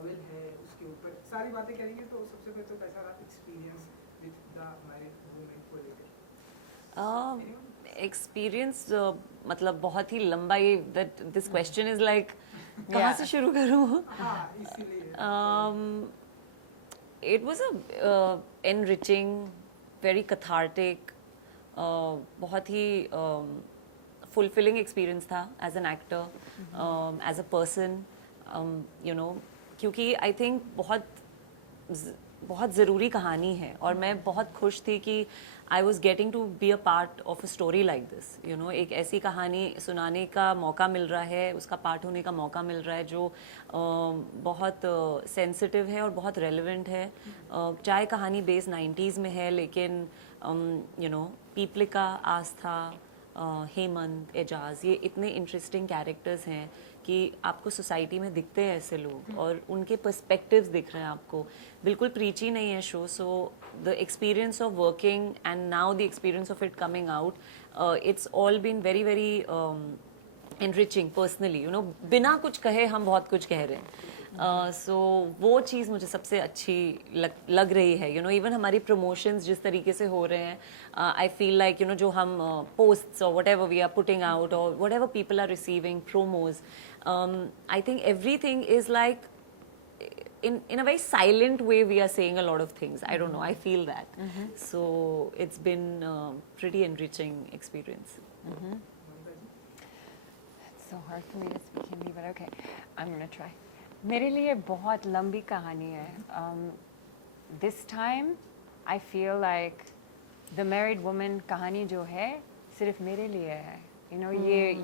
Novel है उसके ऊपर सारी बातें करेंगे, तो सबसे पहले तो कैसा रहा experience with the married women को लेकर? एक्सपीरियंस मतलब बहुत ही लंबा, ये दिस क्वेश्चन इज लाइक कहाँ Yeah. से शुरू करूँ? हाँ इसीलिए It was a enriching, very cathartic, बहुत ही fulfilling experience था as an actor, as a person, you know, क्योंकि I think बहुत ज़रूरी कहानी है और मैं बहुत खुश थी कि I was getting to be a part of a story like this, you know, एक ऐसी कहानी सुनाने का मौका मिल रहा है, उसका पार्ट होने का मौका मिल रहा है जो बहुत सेंसिटिव है और बहुत रेलिवेंट है। चाहे कहानी बेस 90s में है, लेकिन यू नो पीपलिका, आस्था, हेमंत, एजाज, ये इतने इंटरेस्टिंग कैरेक्टर्स हैं कि आपको सोसाइटी में दिखते हैं ऐसे लोग और उनके पर्सपेक्टिव्स दिख रहे हैं आपको। बिल्कुल प्रीची नहीं है show, so the experience of working and now the experience of it coming out, it's all been very very enriching personally, you know, बिना कुछ कहे हम बहुत कुछ कह रहे हैं। सो वो चीज़ मुझे सबसे अच्छी लग रही है, यू नो, इवन हमारी प्रमोशंस जिस तरीके से हो रहे हैं, I feel like, you know, जो हम पोस्ट्स और whatever we are putting out और whatever people are receiving promos, I think everything is like in a very silent way we are saying a lot of things. I don't know, I feel that. So it's been a pretty enriching experience. It's so hard for me to speak Hindi, but okay, I'm gonna try. मेरे लिए बहुत लंबी कहानी है. This time, I feel like the married woman कहानी जो है सिर्फ मेरे लिए है. You know,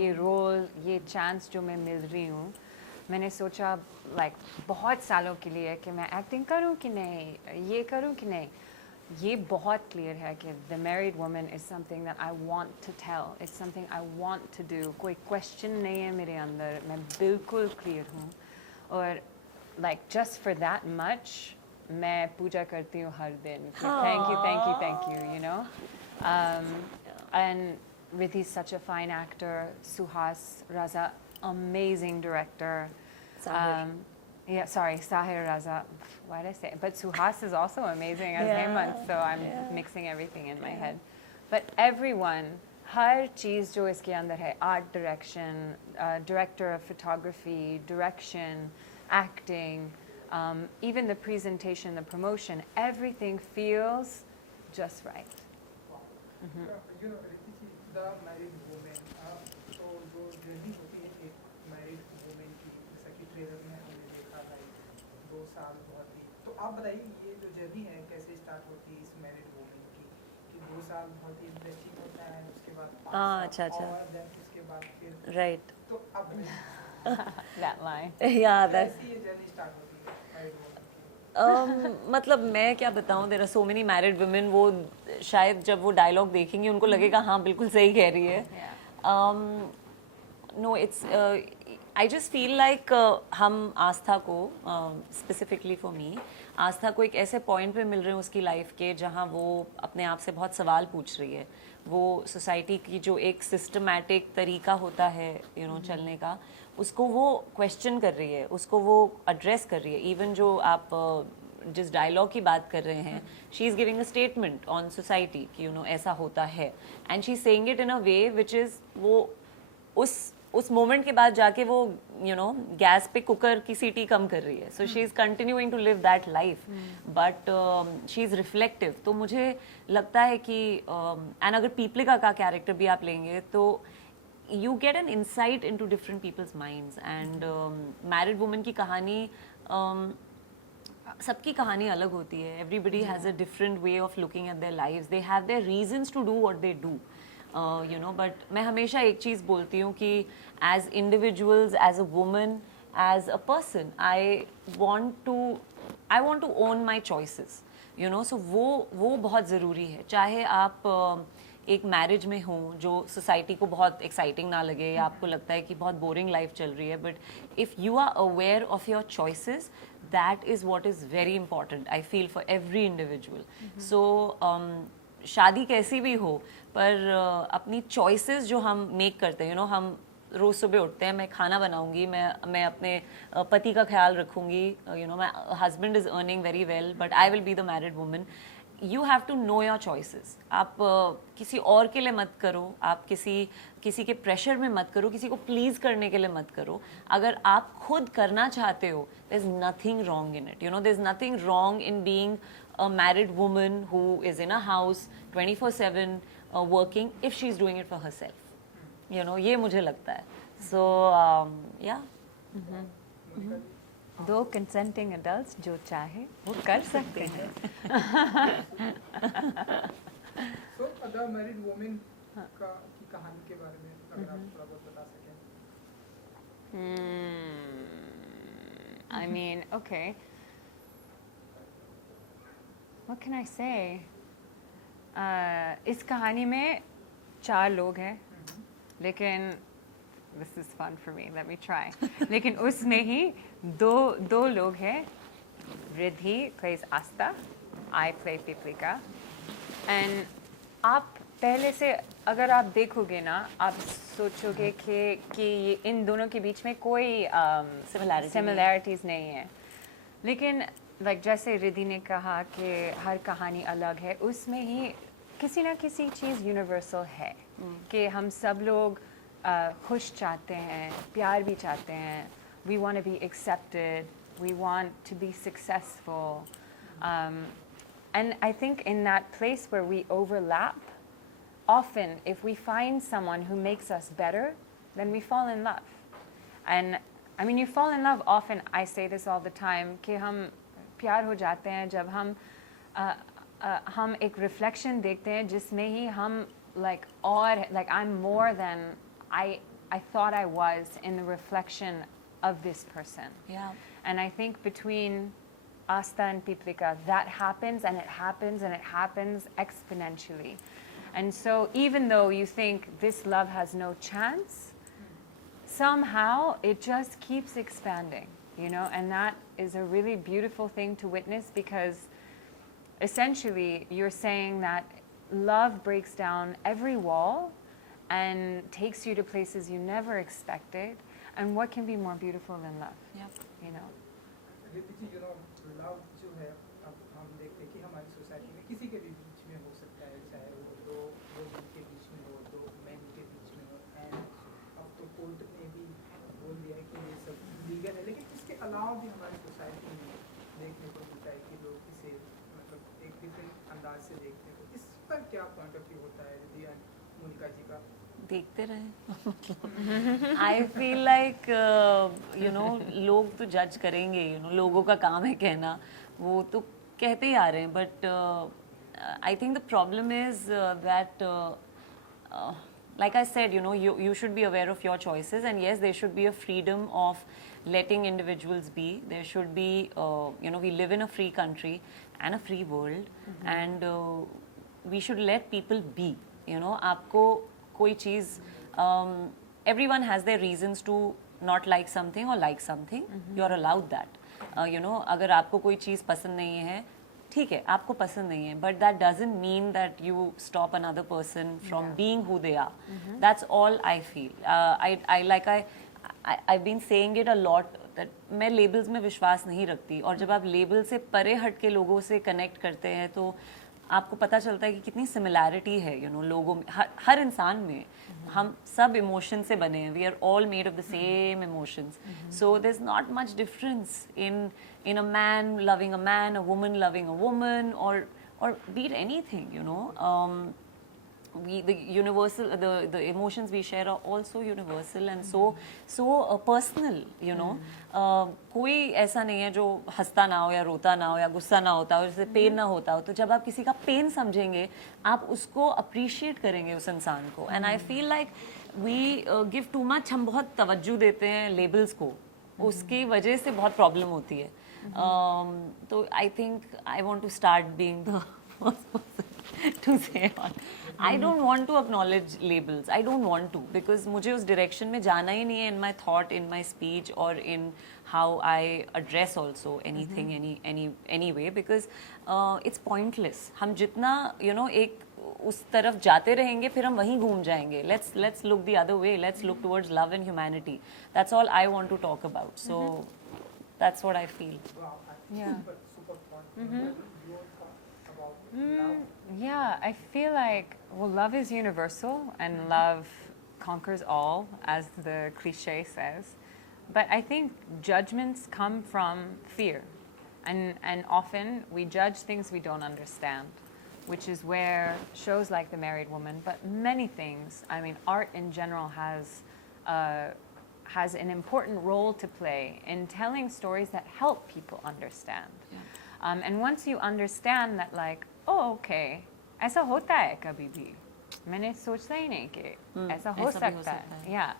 ये रोल, ये चांस जो मैं मिल रही हूँ, मैंने सोचा like बहुत सालों के लिए कि मैं एक्टिंग करूँ कि नहीं, ये करूँ कि नहीं. ये बहुत क्लियर है कि the married woman is something that I want to tell. It's something I want to do. कोई question नहीं है मेरे अंदर, मैं बिल्कुल क्लियर हूँ. और like just for that much, मैं पूजा करती हूँ हर दिन. Thank you, you know. And Rithi's such a fine actor. Suhas Raza, amazing director. Sahir. Yeah, sorry, Sahir Raza. Why did I say? But Suhas is also amazing as Hemant, so I'm mixing everything in my head. But everyone, हर चीज़ जो इसके अंदर है, art direction, director of photography, direction, acting, even the presentation, the promotion, everything feels just right. You know Hrithik ji, the married women, तो जो journey होती है एक married women की, जैसा कि ट्रेलर में हमने देखा था, 2 साल बहुत ही, तो आप बताइए ये जो जर्नी है कैसे स्टार्ट होती है इस मैरिड वुमेन की, कि 2 साल बहुत ही इंटरेस्टिंग होता है, उसके बाद 5 साल अच्छा। और then उसके बाद फिर, Right. तो आप बताइए That line. Yeah, that's कैसी ये जर्नी स्टार्ट होती है मैरिड वुमेन की? मतलब मैं क्या बताऊं, there are so many married women, वो शायद जब वो डायलॉग देखेंगी उनको लगेगा हाँ बिल्कुल सही कह रही है. No, it's I just feel like हम आस्था को, स्पेसिफिकली फॉर मी, आस्था को एक ऐसे पॉइंट पे मिल रहे हैं उसकी लाइफ के जहाँ वो अपने आप से बहुत सवाल पूछ रही है. वो सोसाइटी की जो एक सिस्टमैटिक तरीका होता है, यू नो, चलने का, उसको वो क्वेश्चन कर रही है, उसको वो एड्रेस कर रही है. इवन जो आप जिस डायलॉग की बात कर रहे हैं, she is giving a statement on society कि यू नो ऐसा होता है, and she is saying it in a way which is, वो उस मोमेंट के बाद जाके वो यू नो गैस पे कुकर की सीटी कम कर रही है. So she is continuing to live that life, but she is reflective. तो मुझे लगता है कि एंड अगर पीपलिका का कैरेक्टर भी आप लेंगे तो you get an insight into different people's minds, and married woman की कहानी, सबकी कहानी अलग होती है. Everybody has a different way of looking at their lives. They have their reasons to do what they do, you know. But मैं हमेशा एक चीज़ बोलती हूँ कि as individuals, as a woman, as a person, I want to own my choices, you know. So वो बहुत ज़रूरी है. चाहे आप एक मैरिज में हो जो सोसाइटी को बहुत एक्साइटिंग ना लगे या आपको लगता है कि बहुत बोरिंग लाइफ चल रही है, but if you are aware of your choices, that is what is very important, I feel, for every individual. So शादी कैसी भी हो, पर अपनी चॉइसेस जो हम मेक करते हैं, यू नो, हम रोज़ सुबह उठते हैं, मैं खाना बनाऊंगी, मैं अपने पति का ख्याल रखूंगी, you know my husband is earning very well but I will be the married woman. You have to know your choices. आप किसी और के लिए मत करो, आप किसी के प्रेशर में मत करो, किसी को प्लीज़ करने के लिए मत करो. अगर आप खुद करना चाहते हो, there is nothing wrong in it. You know, there is nothing wrong in being a married woman who is in a house 24/7 working if she's doing it for herself. You know, ये मुझे लगता है. So yeah. दो consenting adults जो चाहे वो कर सकते हैं. So the married woman की कहानी के बारे में अगर आप थोड़ा बहुत बता सकें. I mean, okay. What can I say? इस कहानी में 4 लोग हैं, लेकिन this is fun for me. Let me try. लेकिन उसमें ही दो लोग हैं. Riddhi plays Asta. I play Piplika. And आप पहले से अगर आप देखोगे ना, आप सोचोगे कि इन दोनों के बीच में कोई similarities नहीं है. लेकिन जैसे रिद्धि ने कहा कि हर कहानी अलग है, उसमें ही किसी ना किसी चीज़ यूनिवर्सल है कि हम सब लोग खुश चाहते हैं, प्यार भी चाहते हैं. We want to be accepted. We want to be successful. And I think in that place where we overlap, often if we find someone who makes us better, then we fall in love. And I mean, you fall in love often. I say this all the time कि हम प्यार हो जाते हैं जब हम एक reflection देखते हैं जिसमें ही हम I'm more than I thought I was in the reflection of this person. Yeah. And I think between Asta and Piplika, that happens and it happens and it happens exponentially. And so even though you think this love has no chance, somehow it just keeps expanding, you know, and that is a really beautiful thing to witness, because essentially you're saying that love breaks down every wall and takes you to places you never expected. And what can be more beautiful than love? Yeah. You know? Riddhi ji, you know, love जो है, अब हम देखते हैं कि हमारी society में किसी के भी बीच में हो सकता है, चाहे वो दो वुमेन के बीच में हो, दो मेन के बीच में हो. एंड अब तो कोर्ट ने भी बोल दिया है कि ये सब लीगल है, लेकिन इसके अलावा भी हमारी सोसाइटी में देखने को मिलता है कि लोग इसे मतलब एक डिफरेंट अंदाज से देखते हैं. तो इस पर क्या पॉइंट ऑफ व्यू होता है रिद्धि एंड मोनिका जी का? देखते रहे. आई फील लाइक यू नो, लोग तो जज करेंगे, यू नो, लोगों का काम है कहना, वो तो कहते ही आ रहे हैं. But I think the problem is that like I said, you know, you should be aware of your choices, and yes, there should be a freedom of letting individuals be. There should be, you know, we live in a free country and a free world, and we should let people be. You know, आपको कोई चीज़, everyone has their reasons to not like something or like something. You are allowed that. You know, अगर आपको कोई चीज़ पसंद नहीं है, ठीक है, आपको पसंद नहीं है, but that doesn't mean that you stop another person from being who they are. That's all I feel. I've been saying it a lot that मैं labels में विश्वास नहीं रखती, और जब आप label से परे हट के लोगों से connect करते हैं तो आपको पता चलता है कि कितनी सिमिलैरिटी है, यू नो, लोगों में, हर इंसान में. हम सब इमोशन से बने हैं. We are all made of the same emotions. So there is not much difference in a man loving a man, a woman loving a woman, or be it anything, you know. The universal, the emotions we share are also universal and so personal, you know. कोई ऐसा नहीं है जो हंसता ना हो या रोता ना हो या गुस्सा ना होता हो, जैसे पेन ना होता हो. तो जब आप किसी का पेन समझेंगे, आप उसको अप्रिशिएट करेंगे उस इंसान को. And I feel like we give too much. हम बहुत तवज्जो देते हैं लेबल्स को, उसकी वजह से बहुत प्रॉब्लम होती है. तो I think I want to start being the first person to say on. I don't want to acknowledge labels. I don't want to, because मुझे उस direction में जाना ही नहीं है in my thought, in my speech, or in how I address also anything, any way, because it's pointless. हम जितना, you know, एक उस तरफ जाते रहेंगे फिर हम वहीं घूम जाएंगे. Let's look the other way. Let's look towards love and humanity. That's all I want to talk about. So that's what I feel. Wow, Yeah. super thought. Your thought about love. Yeah, I feel like, well, love is universal and love conquers all, as the cliche says. But I think judgments come from fear. And often we judge things we don't understand, which is where shows like The Married Woman, but many things, I mean, art in general has an important role to play in telling stories that help people understand. And once you understand that, like, oh, okay, ऐसा होता है कभी भी, मैंने सोचा ही नहीं कि ऐसा हो ऐसा भी हो सकता सकता है. है. Yeah.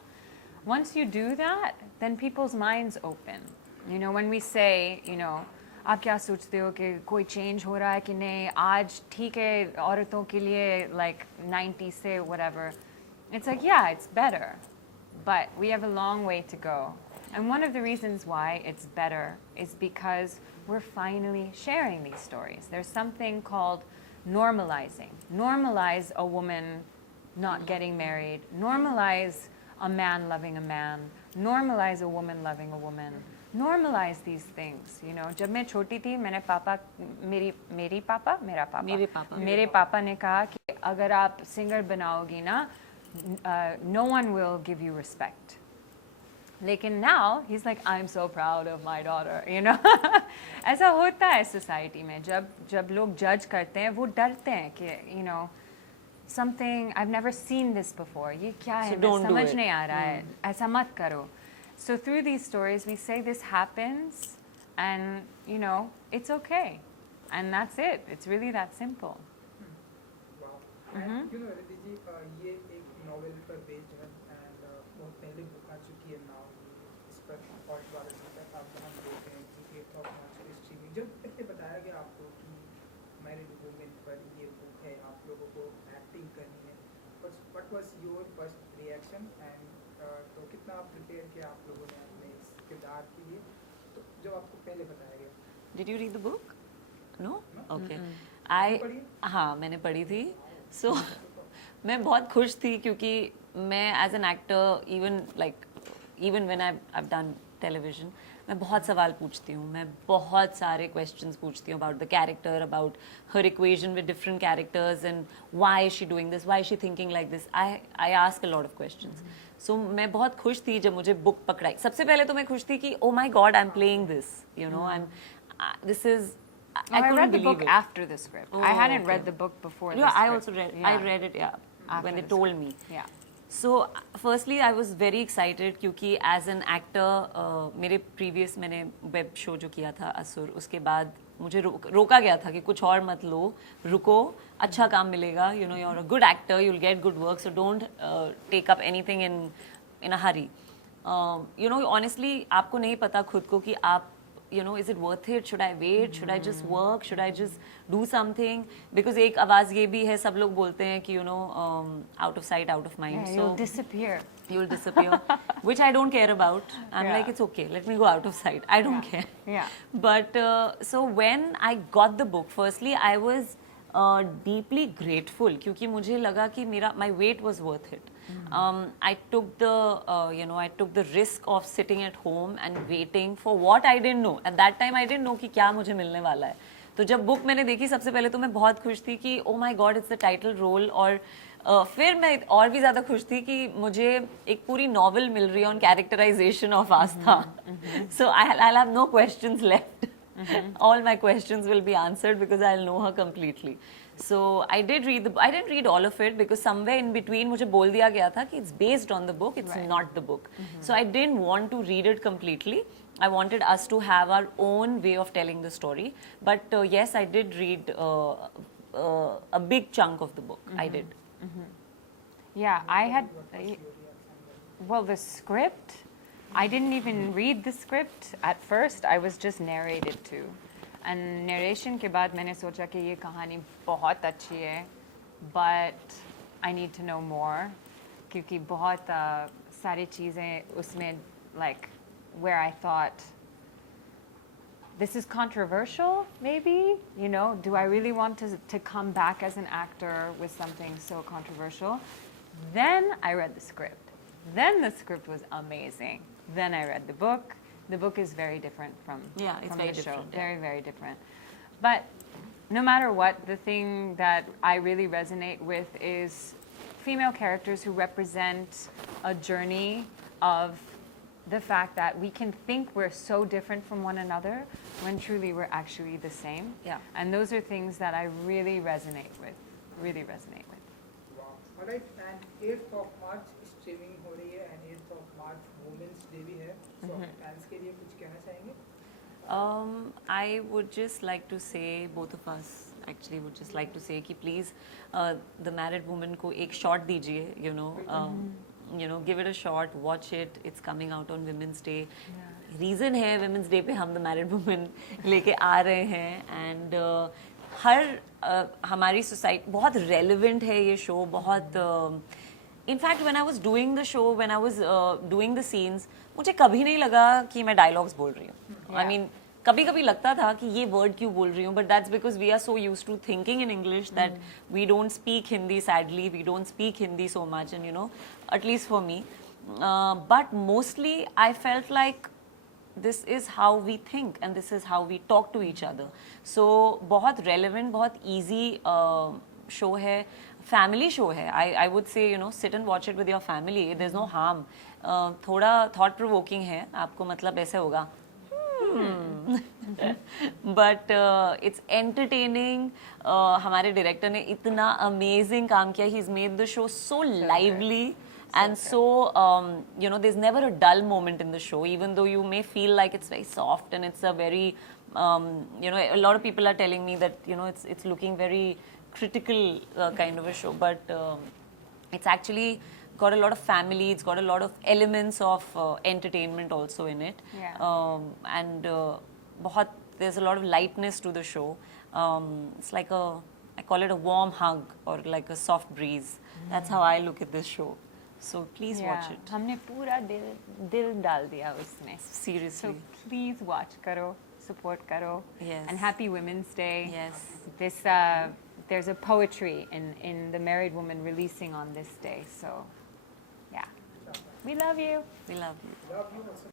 Once you do that, then people's minds open. You know, when we say, you know, आप क्या सोचते हो कि कोई change हो रहा है कि नहीं, आज ठीक है औरतों के लिए, like 90 से whatever. It's like, yeah, it's better, but we have a long way to go. And one of the reasons why it's better is because we're finally sharing these stories. There's something called normalizing. Normalize a woman not getting married. Normalize a man loving a man. Normalize a woman loving a woman. Normalize these things. You know, जब मैं छोटी थी, मेरे पापा मेरे पापा ने कहा कि अगर आप singer बनाओगी ना, no one will give you respect. लेकिन now he's like, I'm so proud of my daughter, you know. ऐसा होता है society में, जब लोग judge करते हैं, वो डरते हैं कि, you know, something I've never seen this before. ये क्या है? So don't do समझ it. नहीं आ रहा है. ऐसा मत करो. So through these stories, we say this happens, and you know, it's okay, and that's it. It's really that simple. Wow. And you know, Riddhi ji, ये एक novel पर based है and बहुत पहले book आ चुकी है now. इस पर और बार आप हम देख रहे हैं कि top notch streaming. जब पहले बताया गया आपको कि Married Woman पर ये book है, आप लोगों को acting करनी है. What was your first reaction and तो कितना आप प्रिपेयर किया आप लोगों ने अपने इस किरदार के लिए, तो जब आपको पहले बताया गया? Did you read the book? No? Okay. पढ़ी? हाँ, मैंने पढ़ी थी. So मैं बहुत खुश थी क्योंकि मैं as an actor even when I've done television, मैं बहुत सवाल पूछती हूँ. मैं बहुत सारे questions पूछती हूँ about the character, about her equation with different characters and why is she doing this, why is she thinking like this. I ask a lot of questions. So मैं बहुत खुश थी जब मुझे book पकड़ाई. सबसे पहले तो मैं खुश थी कि oh my God, I'm playing this. You know, this is. I couldn't read the believe book it. after the script. I hadn't okay. read the book before. Yeah, the I script. also read. Yeah. I read it. Yeah, After when they the told me. Yeah. So firstly, I was very excited क्योंकि as an actor मेरे previous मैंने web show जो किया था असुर, उसके बाद मुझे रोका गया था कि कुछ और मत लो, रुको, अच्छा काम मिलेगा. You know, you're a good actor, you'll get good work, so don't take up anything in a hurry. You know, honestly, आपको नहीं पता खुद को कि आप, you know, is it worth it? Should I wait? Should I just work? Should I just do something? Because एक आवाज़ ये भी है, सब लोग बोलते हैं कि, you know, out of sight, out of mind. Yeah, So you'll disappear. you'll disappear, which I don't care about. I'm Yeah. like, it's okay, let me go out of sight. I don't care. Yeah. But so when I got the book, firstly, I was deeply grateful क्योंकि मुझे लगा कि my wait was worth it. I took the risk of sitting at home and waiting for what I didn't know. At that time, I didn't know कि क्या मुझे मिलने वाला है. तो जब बुक मैंने देखी सबसे पहले तो मैं बहुत खुश थी कि oh my God, it's the title role. और फिर मैं और भी ज़्यादा खुश थी कि मुझे एक पूरी नॉवल मिल रही है on characterization of Aastha. So I'll have no questions left. All my questions will be answered because I'll know her completely. So I didn't read all of it because somewhere in between मुझे बोल दिया गया था कि it's based on the book, it's not the book. So I didn't want to read it completely. I wanted us to have our own way of telling the story. But yes, I did read a big chunk of the book. I did. Yeah, I had. Well, the script, I didn't even read the script at first. I was just narrated to. And narration के बाद मैंने सोचा कि ये कहानी बहुत अच्छी है, but I need to know more क्योंकि बहुत सारी चीज़ें उसमें, like where I thought this is controversial, maybe. You know, do I really want to come back as an actor with something so controversial? Then I read the script. Then the script was amazing. Then I read the book. The book is very different from, Yeah, it's from very the show. different, yeah. Very, very different. But no matter what, the thing that I really resonate with is female characters who represent a journey of the fact that we can think we're so different from one another when truly we're actually the same. Yeah. And those are things that I really resonate with. Really resonate with. Wow. Alright, and 8th of March streaming हो रही है and 8th of March Women's Day भी है. So fans के लिए कुछ कहना चाहेंगे? I would just like to say, both of us actually would just like to say कि please the married woman को एक shot दीजिए, you know, give it a shot, watch it. It's coming out on Women's Day. Reason है Women's Day पे हम the married woman लेके आ रहे हैं and हर हमारी society बहुत relevant है ये show, बहुत in fact when I was doing the show, when I was doing the scenes, मुझे कभी नहीं लगा कि मैं dialogues बोल रही हूँ. I mean कभी कभी लगता था कि ये word क्यों बोल रही हूँ, but that's because we are so used to thinking in English that we don't speak Hindi, sadly we don't speak Hindi so much, and you know, at least for me, but mostly I felt like this is how we think and this is how we talk to each other. So बहुत relevant, बहुत easy show है, family show है. I would say, you know, sit and watch it with your family. There's no harm. थोड़ा thought provoking है, आपको मतलब ऐसे होगा. But it's entertaining. हमारे director ने इतना amazing काम किया. He's made the show so lively. And so, you know, there's never a dull moment in the show, even though you may feel like it's very soft and it's a very, you know, a lot of people are telling me that, you know, it's looking very critical kind of a show, but it's actually got a lot of family, it's got a lot of elements of entertainment also in it. Yeah. And there's a lot of lightness to the show. It's like I call it a warm hug or like a soft breeze. That's how I look at this show. So please watch it. हमने पूरा दिल डाल दिया उसमें. Seriously. So please watch करो, support करो. Yes. And happy Women's Day. Yes. This there's a poetry in the married woman releasing on this day. So yeah. We love you. We love you. Love you also.